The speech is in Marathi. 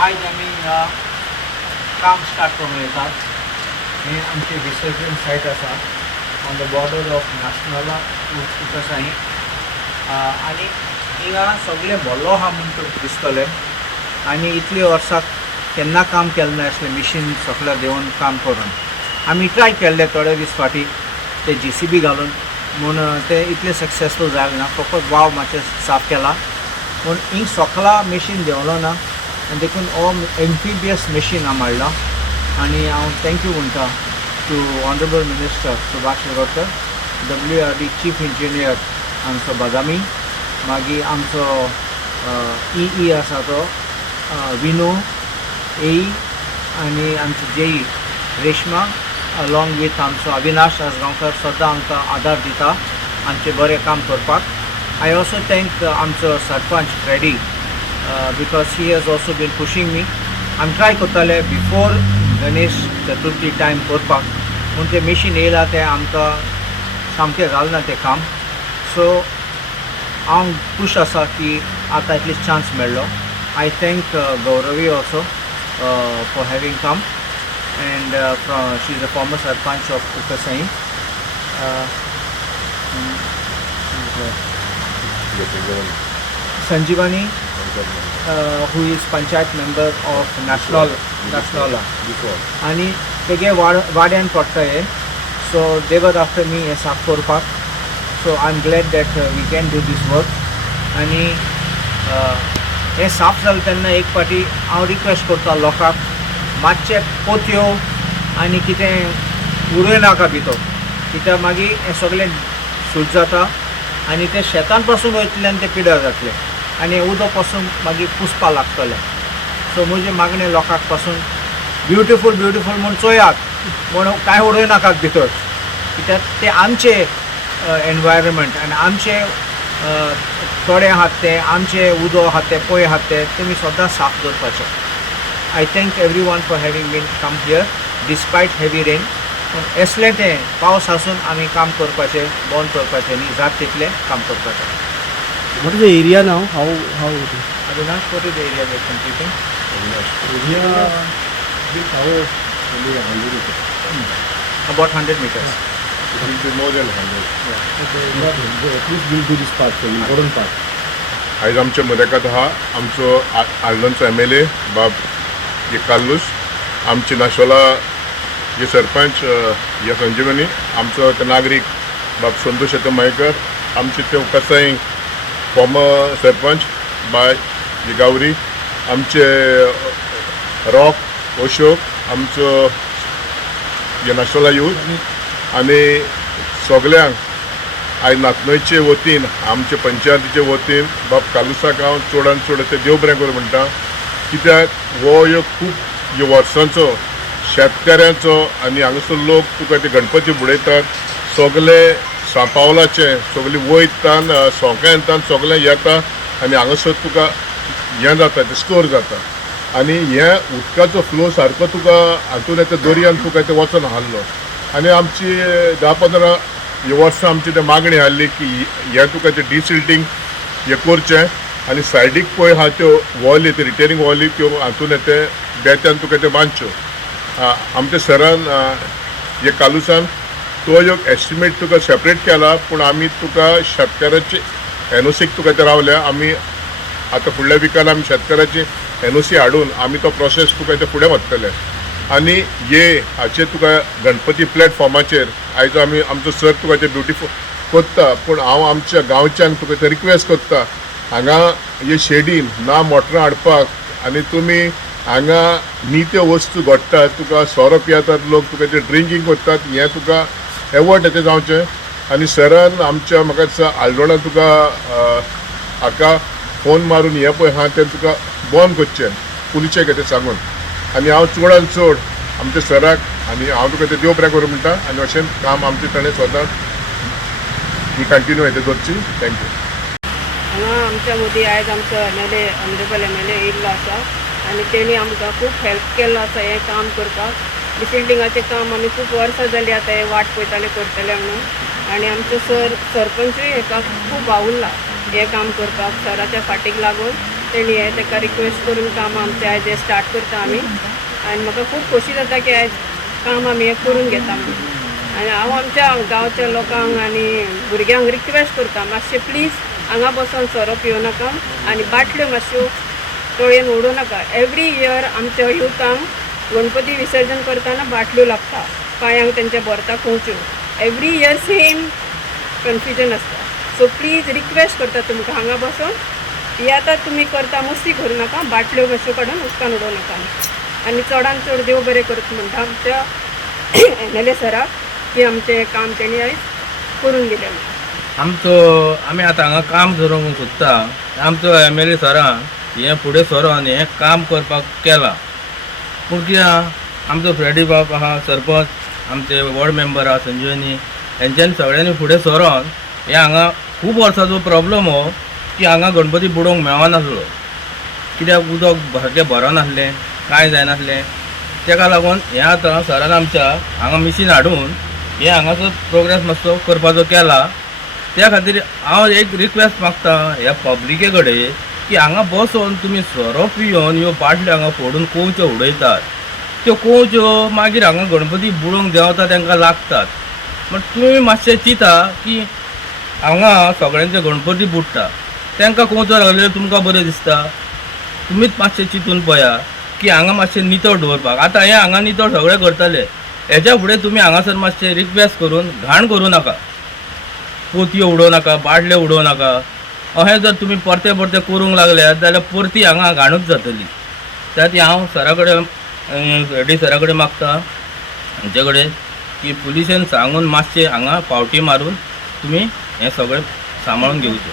आज आम्ही काम स्टार्ट करून येतात. हे आमचे विसर्जन साईट आसा ऑन द बॉर्डर ऑफ नॅशनला कुकसाई आनी हिंगा सगळे भलो आहा म्हणून दिसतले. आनी इतली वर्सां केन्ना काम केलें नासलें मिशीन सकल्यार देवन काम करून. आमी ट्राय केल्ले थोडे दीस फाटीं ते JCB घालून म्हूण ते इतले सक्सेसफूल जालें ना. फकत वाव मातशें साफ केला पूण हिंग सकला मशीन देंवलो ना आनी देखून हो एम्फिबियस मशीन हांव हाडला. आनी हांव थँक्यू म्हणटा to honourable minister Subhash Shirodkar, WRD chief engineer आमचो बदामी, मागीर आमचो EE आसा तो विनू AE आनी आमचो JE रेशमा अलॉंग वीथ आमचो अविनाश आसगांवकर सद्दां आमकां आदार दिता आमचें बरें काम करपाक. आय ऑल्सो थँक आमचो sarpanch Freddy because he has also been pushing me. आमी ट्राय करताले बिफोर गणेश चतुर्थी टायम करपाक पूण तें मशीन येयला तें आमकां सामकें जालें ना तें काम. सो हांव खूश आसा की आतां एटलीस्ट चान्स मेळ्ळो. I thank Gauravi also for having come and she is a former sarpanch of Kukasai. Sanjivani, who is panchayat member of Nationala. आणि तेगे वाड्यान पडटा हे. So they were after me as a korpak. So I'm glad that we can do this work. आणि हे साफ जालें तेन्ना एक फाटी हांव रिक्वेस्ट करता लोकांक मातशे पोतयो आनी कितें उडय नाका भितर, कित्याक मागीर हें सगळें सूट जाता आनी ते शेतान पासून वयतल्यान ते पिड्यार जातले आनी हें उदक पासून मागीर पुसपा लागतलें. सो म्हजें मागणें लोकांक पासून ब्युटिफूल म्हूण चोयात पूण कांय उडय नाकात भितर, कित्याक ते आमचे एनवायरमेंट आनी आमचे थोडे आहात ते आमचे उदक आहात ते पळय आहात ते तुमी सद्दां साफ दवरपाचें. I thank everyone for having been come here despite heavy rain. असलें तें पावस आसून आमी काम करपाचें बंद करपाचें न्ही, जात तितलें काम करपाचें. What is the area now? How it is? Avinash, what is the area we are completing? Area this house only 100 meters. About 100 meters. It will be more than 100. At least we'll do this part, the important part. आयज आमच्या मदकात आहा आमचो आर्लंडचो MLA बाब ये काल्लूस, आमचे नाशोला जे सरपंच या संजीवनी, आमचो ते नागरीक बाब संतोष मायकर, आमचे ते कसाई फॉर्मर सरपंच बाय जे गावरी, आमचे रॉक अशोक, आमचो जे नाशोला यूथ आनी सगल्यांक आयज नातनयचे वतीन आमचे पंचायतीचे वतीन बाब कालुसाक हांव चडान चड ते देव बरें करूं म्हणटा. कित्याक हो एक खूब वर्सांचो शेतकऱ्यांचो आनी हांगासर लोक तुका ते गणपती बुडयतात सगळे सांपावलाचे सगळे वयतान सोंका येतात सगळे येता आनी हांगासर तुका हें जाता ते स्टोर जाता आनी हे उदकाचो फ्लो सारको तुका हातून येता दर्यान तुका ते वचून हाल्लो. आनी आमची 10-15 वर्सां आमची ते मागणी आहली की हे तुका ते डिसिल्टींग हे करचें आनी सायडीक पळय आहा त्यो वॉली ते रिटेनिंग वॉली त्यो हातून ते बेत्यान तुका ते बांदच्यो. आमच्या सरान हे कालुसान तो एक एस्टिमेट तुका सेपरेट केला पूण आमी तुका शेतकाराची NOCक तुका ते रावल्या. आमी आतां फुडल्या विकान आमी शेतकाराची NOC हाडून आमी तो प्रोसेस तुका ते फुडें व्हरतले. आनी हे हाचे तुका गणपती प्लॅटफॉर्माचेर आयज आमी आमचो सर तुका ते ब्युटिफूल कोत्ता पूण हांव आमच्या गांवच्यान तुका ते रिक्वेस्ट कोत्ता हांगा हे शेडीन ना मोटरां हाडपाक आनी तुमी हांगा नित्य वस्तू घडटात तुका सोरो पियेतात लोक तुका ते ड्रिंकींग करतात हें तुका एवॉर्ड ते जावचें. आनी सरान आमच्या म्हाका दिसता आल्दोणां तुका हाका फोन मारून हें पळय आहा तें तुका बंद करचें पुलिशेक ते सांगून. आनी हांव चडान चड आमच्या सराक आनी हांव तुका ते देव बरें करूं म्हणटा आनी अशें काम आमचे ताणें स्वता ही कंटिन्यू येते करची. थँक्यू. हांगा आमच्या मदीं आयज आमचो ऑनरेबल MLA येयल्लो आसा आनी तेणी आमकां खूब हेल्प केल्लो आसा हें काम करपाक. डिसिल्टिंगाचें काम आमी खूब वर्सां जालीं आतां हें वाट पळयताले करतले म्हणून आनी आमचो सरपंचूय हेका खूब आवडला हें काम करपाक सराच्या फाटीक लागून तेणी हे ताका रिक्वेस्ट करून काम आमचें आयज हें स्टार्ट करता आमी आनी म्हाका खूब खोशी जाता की आयज काम आमी हें करून घेता म्हणून आनी हांव आमच्या गांवच्या लोकांक आनी भुरग्यांक रिक्वेस्ट करता मातशें प्लीज हांगा बसून सोरो पिवं नाका आनी बाटल्यो मातश्यो तळयेन उडोवं नाका. एवरी इयर आमच्या युथांक गणपती विसर्जन करतना बाटल्यो लागता पांयांक तेंच्या भरता कोंच्यो. एवरी इयर सेम कन्फ्युजन आसता. सो प्लीज रिक्वेस्ट करता तुमकां हांगा बसून येता तुमी करता मस्ती करूं नाका, बाटल्यो मातश्यो काडून उदकान उडोवं नाका आनी चडान चड देव बरें करता म्हणटा आमच्या MLA सराक की आमचें काम तेणी आयज करून दिलें म्हणून. आमी आतां हांगा काम करूंक सोदता. आमचो MLA सरान हें फुडें सरोन हें काम करपाक केलां. पूण कित्याक आमचो फ्रेडी बाब आहा, सरपंच, आमचे वॉर्ड मेंबर आहा संजीवनी, हेंच्यांनी सगळ्यांनी फुडें सरोन हें हांगा खूब वर्साचो प्रॉब्लम हो की हांगा गणपती बुडोवंक मेळनासलो. कित्याक उदक सारकें भरनासलें, कांय जायनासलें. तेका लागून हें आतां सरान आमच्या हांगा मिशीन हाडून हें हांगाचो प्रोग्रेस मातसो करपाचो केला. त्या खातीर हांव एक रिक्वेस्ट मागता ह्या पब्लिके कडेन की हांगा बसून तुमी सोरो पिवन ह्यो बाटल्यो हांगा फोडून कोंच्यो उडयतात. त्यो कोंच्यो मागीर हांगा गणपती बुडोवंक देंवता तांकां लागतात. बट तुमी मातशें चिंता की हांगा सगळ्यांचे गणपती बुडटा, तांकां कोंच्यो लागलेल्यो तुमकां बरें दिसता. तुमीच मातशें चिंतून पळया की हांगा मातशें नितळ दवरपाक. आतां हें हांगा नितळ सगळे करतले, हेच्या फुडें तुमी हांगासर मातशें रिक्वेस्ट करून घाण करूं नाका, पोतयो उडोवं नाका, बाटल्यो उडोवं नाका. अहें जर तुमी परते परते करूंक लागल्यात जाल्यार परती हांगा घाणूच जातली. त्या खातीर हांव सरा कडेन रेड्डी सरा कडेन मागता हांचे कडेन की पुलिशेन सांगून मातशें हांगा पावटी मारून तुमी हें सगळें सांबाळून घेवचें.